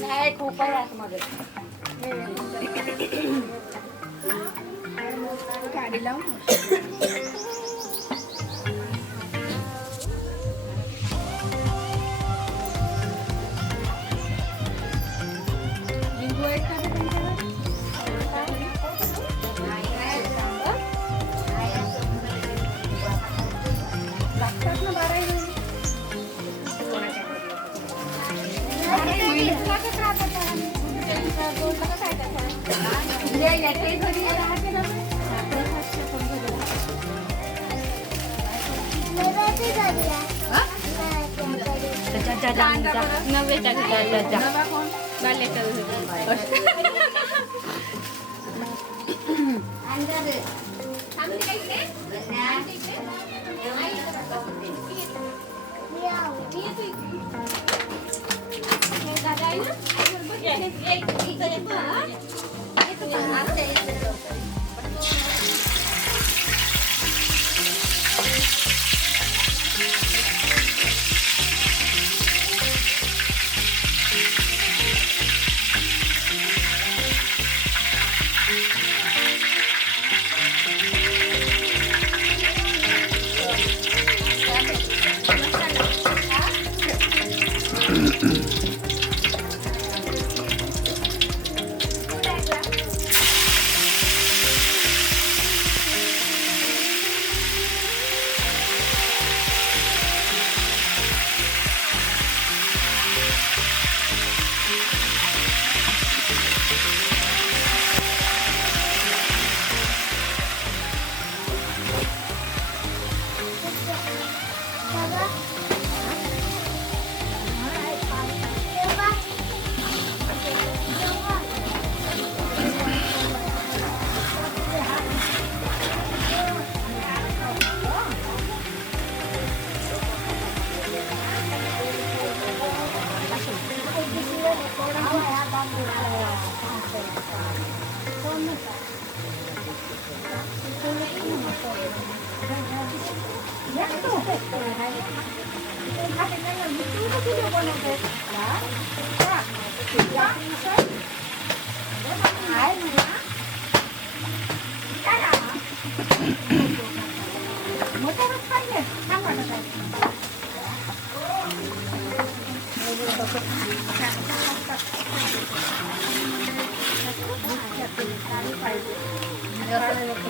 नाही खूप आहे आतमध्ये गाडी लावून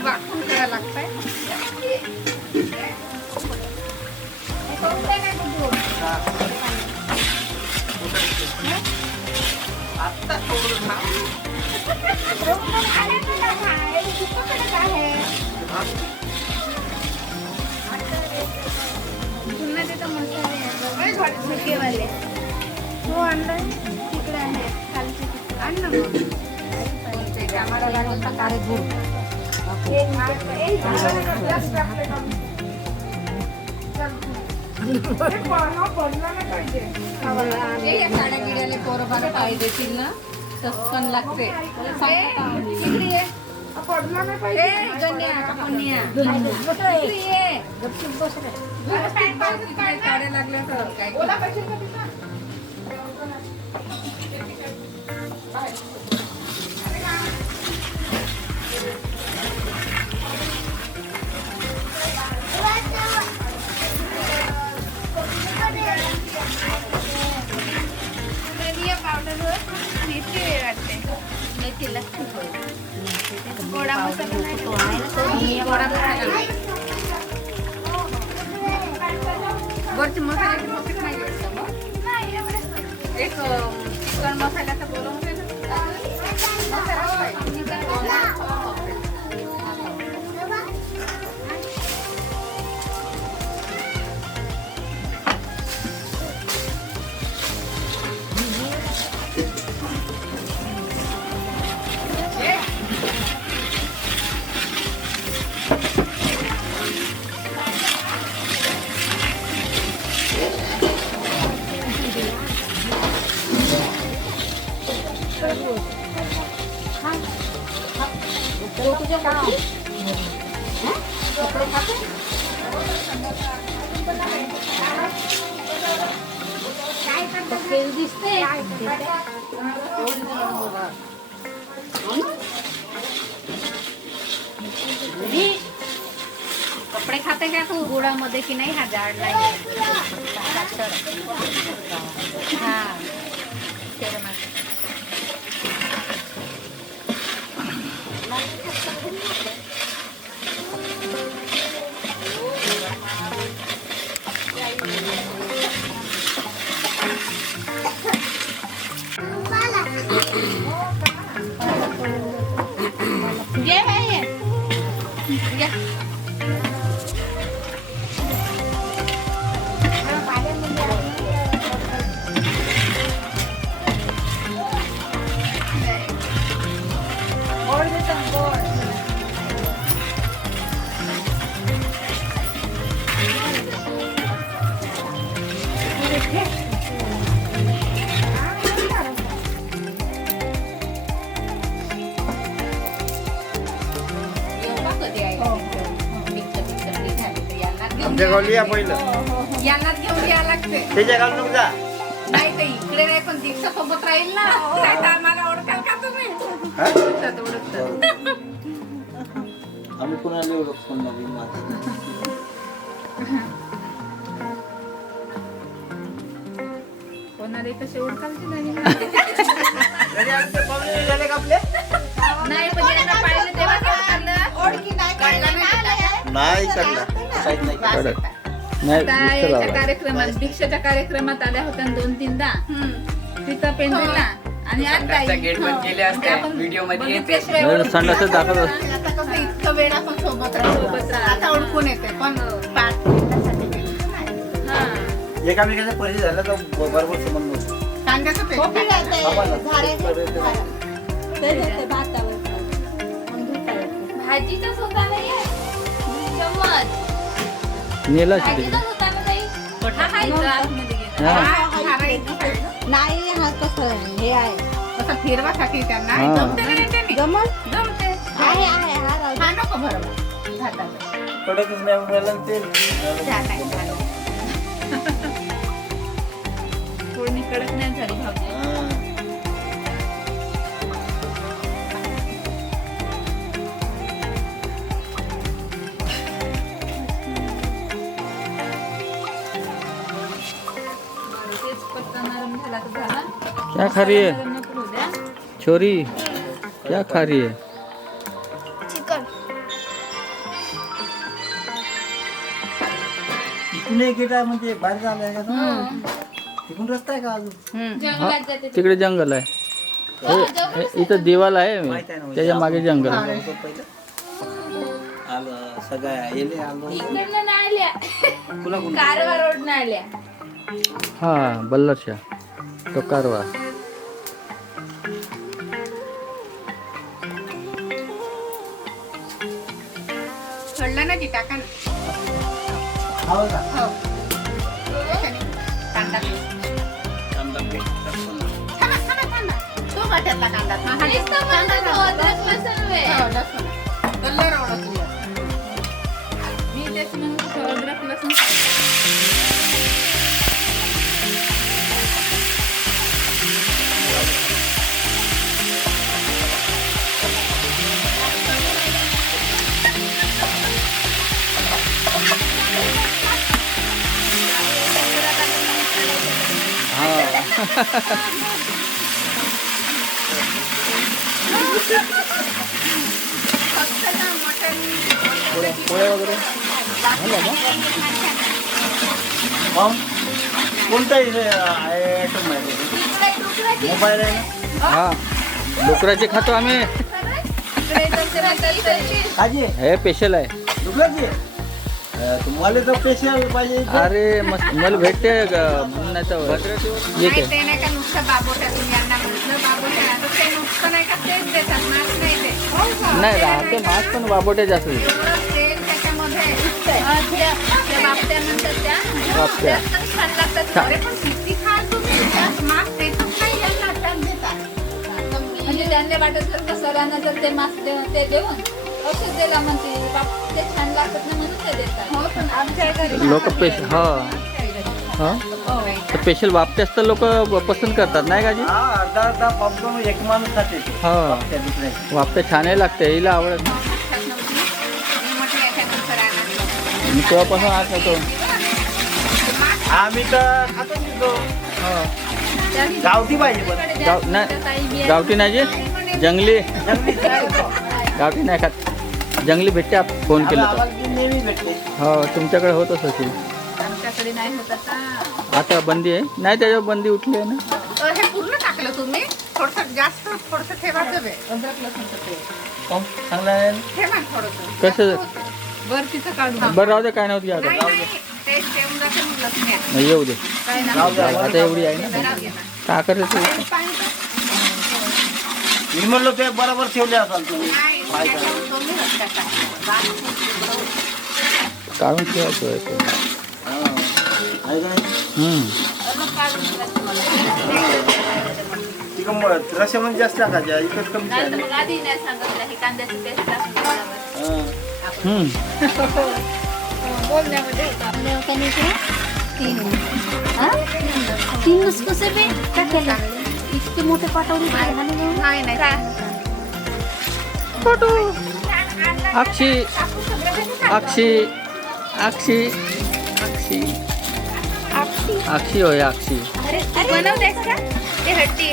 वाकून करायला लागतंय आता पुन्हा तिथं मसाले हो आणलं तिकडे आहे खालची आण ना आम्हाला लागून सकाळी भूक साड्या गिड्याले पोरं बागा पाय देतील ना पण लागते साड्या लागल्या तर काय गोडा वरची मसाल्याची पॉकेट नाही एक चिकन मसाल्याचा बोलवून तेल दिसते कपडे खाते का तू गुळामध्ये की नाही? हा जाड नाही हा आमच्या गावली या पहिलं यांनाच घेऊन यायला लागते. त्याच्या गावला नको जा. नाही ते इकडे नाही पण दीक्षा सोबत राहील ना. नाही तर आम्हाला ओळखाल का तुम्ही? हा? ओळखतात. आम्ही कुणाला ओळखतो नवीन माणसं. कोणाला कसे ओळखाल की नाही? घरी आमचे पाहुणे झाले का आपले? नाही पण यांना पाहिलं तेव्हा ओळखलं. ओळखी नाही कळलं नाही. नाही कडला काहीच नाही कडत. आता याच्या कार्यक्रमात दीक्षाच्या कार्यक्रमात आल्या होत्या 2-3दा तिथं पेंडला आणि आता गेट बंद केले असते व्हिडिओ मध्ये येते. संडासच दाखवत आता कसं इतकं वेळ आपण सोबत राहतो. आता ओळखून येते पण 5 मिनिटासाठी हा एकामेकाचा परिचय झाला तर बरोबर संबंध होतो. कांद्याचं पेस्ट भाजीचाच होता नाही नेला भाजीचाच होता ना ताई. हा खायचं आतमध्ये गेला. नाही हा कसं हे आहे असं फिरवासाठी त्यांना हा. जमते का नाही त्यांनी? जमत जमते. आहे आहे हा राहू दे. हा नको बरोबर भाताचं. कडकच नाही उडाला आणि तेल. चहा काय झालं? फोडणी कडक नाही झाली भाजी. हा. तेच पत्ता नरम झाला तर झाला. क्या खा रही है नरम नको होऊ द्या. छोरी? क्या खा रही है? इकडून एक गेट आहे म्हणजे बाहेर झालं आहे का तो? तिकडून रस्ता आहे का अजून? जंगलात जाते ते. तिकडे जंगल आहे. इथं दिवाल आहे त्याच्या मागे जंगल आहे. आलं सगळ्या येले आलो इकडनं नाही आल्या. कुणा कुणा कारवा रोड नाही आल्या. हा बल्लरशा तो कारवा. सोडलं ना ती टाका ना. खावं का? हो. कांदा कांदा पेस्ट टाकतो ना. थांबा. तो वाट्यातला कांदा. हा, हो, लसूण. कलर आवडतो. मी तेच म्हणून अद्रक लसूण फक्त ना मटण पोळ्या वगैरे पाहून कोणता आयटम आहे त्याचा? मोबाईल आहे ना? हा डुकराचे खातो आम्ही. काजी हे स्पेशल आहे. दुखलाची तुम्हाला तर स्पेशल पाहिजे अरे मस्त मला भेटते नाही तर येते. ते नाही का नुसतं बाबोट्यातून यांना म्हटलं बाबोट्या आता ते नुसतं नाही का तेच देतात मास नाही ते. नाही राहते मास पण बाबोटे जास्त देते. एवढं तेल त्याच्यामध्ये त्या बाबट्यानंतर त्या बाबट्या. जास्तच छान लागतात. अरे पण किती खा तुम्ही त्यात मास देतच नाही यांना त्यात देतात. म्हणजे त्यांना वाटत जर का सरांना जर ते मास ते देऊन असेच दिला म्हणते बाप ते छान छान लागतात ना म्हणून ते देतात. हो पण आमच्या घरी लोक स्पेशल हा स्पेशल वापटेच तर लोक पसंत करतात नाही का जी? हा अर्धा अर्धा पॉपकॉर्न एक माणूस खाते ते. हा त्या दुसऱ्या वापटे छानही लागते हिला आवडत नाही. मी तेव्हापासून आज होतो आम्ही तर खातो तिथं. गावठी पाहिजे पण नाही गावठी नाही जी जंगली गावठी नाही खात जंगली भेटते आप फोन केलं तर आम्हाला ती नेहमी भेटते. हो तुमच्याकडे होतच असेल आमच्याकडे नाही होत आता. आता बंदी आहे नाही त्याच्यावर बंदी उठली आहे ना हे पूर्ण टाकलं तुम्ही थोडस जास्त थोडस ठेवायचं बे. अद्रक लसूणचं पेस्ट. पाहू, चांगलं आहे ना? ठेवा थोडस कसं बरतीचं काढून बरं राहू दे काय नव्हतं घ्या नाही नाही ते ठेवून जाते मग लसूण यात. नाही येऊ दे काय ना जाऊ द्या. आता एवढी आहे ना का करायचं मी म्हणलो ते बरोबर ठेवले असाल तुम्ही नाही त्याच्यावर कमी होत टाका. काढून ठेवायचं आहे ते. हा. आहे का नाही? तिकडं रशामध्ये जास्त टाकायच्या इकडं कमी नाही तर टाकायच्या. मग आधी नाही सांगितलं हे कांद्याची पेस्ट टाकून दिल्यावर. हा. बोलण्यामध्ये होता. तीन उसको से भी क्या केला इतके मोठे पाठवले नाही नाही अक्षी अक्षी अक्षी अक्षी अक्षी होय अक्षी बनवतेस का ते हट्टी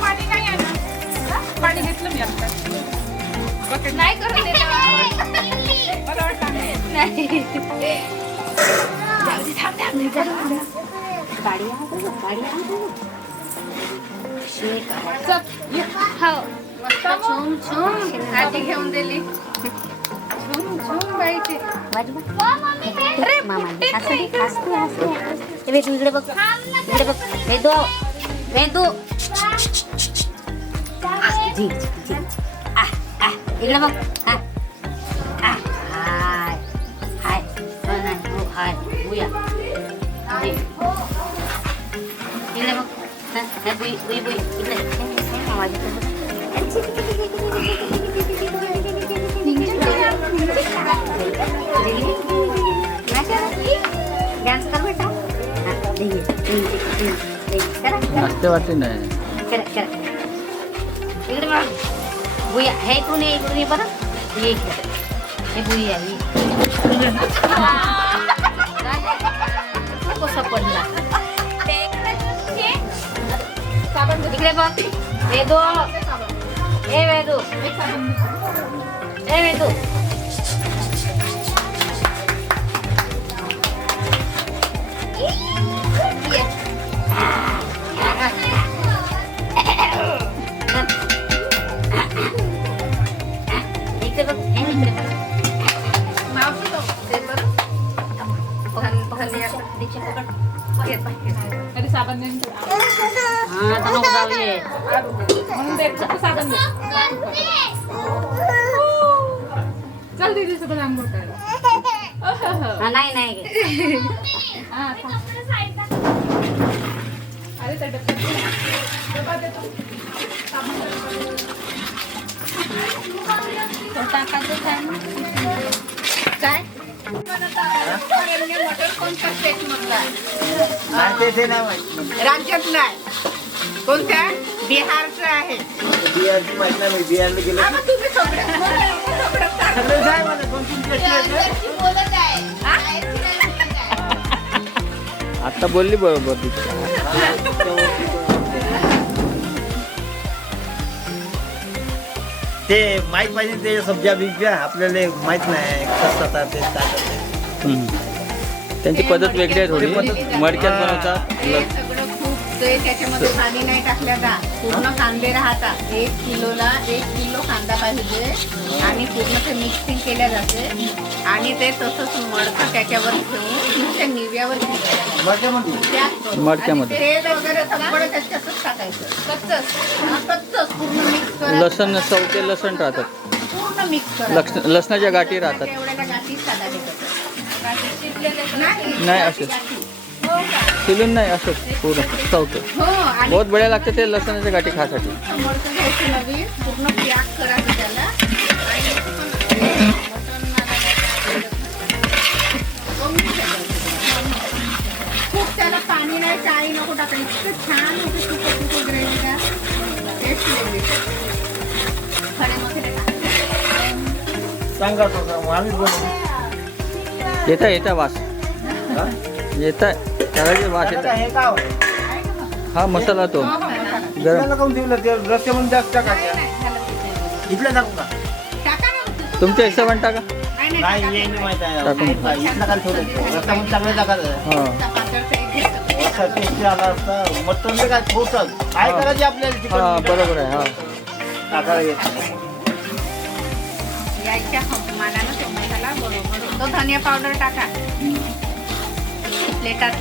पाणी नाही आणलं पाणी घेतलं मी आता नाही करून देत. मला वाटतं गाडी गाडी छुम छुम आजी घेऊन दिली झुम झुम बाईची मामा हसते हसते हसते तू इकडे बघ इकडे बघ वेदू वेदू जी जी इकडे बघ हाय हाय नाही हाय बुया इकडे बघ बुई बुई बुई इकडे डान्स कर बेटा नाचते वाटते नाही इकडे बघ बुया हे इकडून ये इकडून ये बरं ये हे बुया कसा पडला इकडे बघ वेदू ए वेदू ए वेदू इकडे बघ इकडे बघ मावशी तो ते बरं तरी साबण देऊन ठेव. हा आता नको जाऊ ये म्हणून ते फक्त साबण दे. चल दीदी सोबत आंघोळ करायला. हा नाही नाही हा, थांब. अरे त्या डब्यात देतो. तो टाकायचं काय ना काय मटर कोणत्या स्टेट मधला नाही ते नाही माहिती. राज्यात नाही कोणत्या बिहारचं आहे बिहारची माहिती नाही मी बिहारला गेलो. हा, मग तुम्ही सगळं सगळे काय मला 2-3 टेस्ट आहेत. बोलत आहे आता बोलली बरोबर ती ते माहित पाहिजे ते सब्जा बिब्या आपल्याला माहित नाही कसं आता ते टाकत. त्यांची पद्धत वेगळी आहे थोडी मडक्यात बनवतात हे सगळं खूप ते त्याच्यामध्ये पाणी नाही टाकल्या का पूर्ण कांदे राहतात 1 किलोला 1 किलो कांदा पाहिजे आणि पूर्ण ते मिक्सिंग केल्या जाते आणि ते तसंच मडकं त्याच्यावर ठेवून त्या निव्यावर ठेवायचं. मडक्यामध्ये त्यात करून. मडक्यामध्ये. आणि तेल वगैरे सगळं त्याच्यातच टाकायचं कच्चच पूर्ण मिक्स करायचं. लसण सवते लसण राहतात पूर्ण मिक्स करायचं. लसणाच्या गाठी राहतात एवढ्या गाठी साधायच्या नाही असं शिलून नाही असं पूर्ण सवते हो आणि बहुत बढिया लागते ते लसणाच्या गाठी खासाठी मडकं घ्यायची नवीन पूर्ण पॅक करायचं त्याला आणि पाणी नाही काही नको टाका इतकं छान होतं सुकं ग्रेव्ही का टेस्ट वेगळी खडे मसाले टाकले सांगा तो आम्ही बनवू येता वास हा? येता करायचे वास आता येता हे गाव हा मसाला तो गरम इथलं काऊन ठेवलं ते रस्त्यामध्ये जास्त टाकायचं इथलं टाकू का टाका ना तुमच्या हिशोबाने टाका नाही नाही टाका. हे नाही माहित आहे टाकून. इथलं काल ठेवलं रस्त्यामध्ये चांगलं टाकायचं हा पातळचं एक घेतलं. असा टेस्ट आला असता मटण काय थोडं काय हा. करायचे आपल्याला हा चिकन बरोबर आहे हा टाकायला येत यायच्या मानानं तो मसाला बरोबर तो धनिया पावडर टाका प्लेटात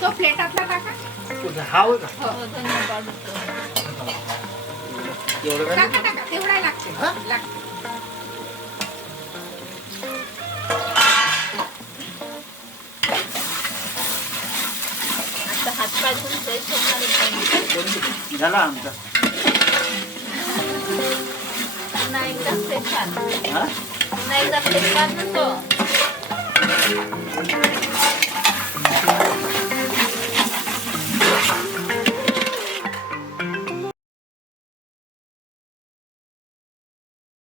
तो प्लेटातला टाका हा होय का हो, धनिया पावडर. एवढं काय टाका टाका तेवढा लागते हा? लागते आता हातपाय धुवून फ्रेश होणार आहे. झाला आमचा पुन्हा एकदा फ्रेश हा पुन्हा एकदा फ्रेश तो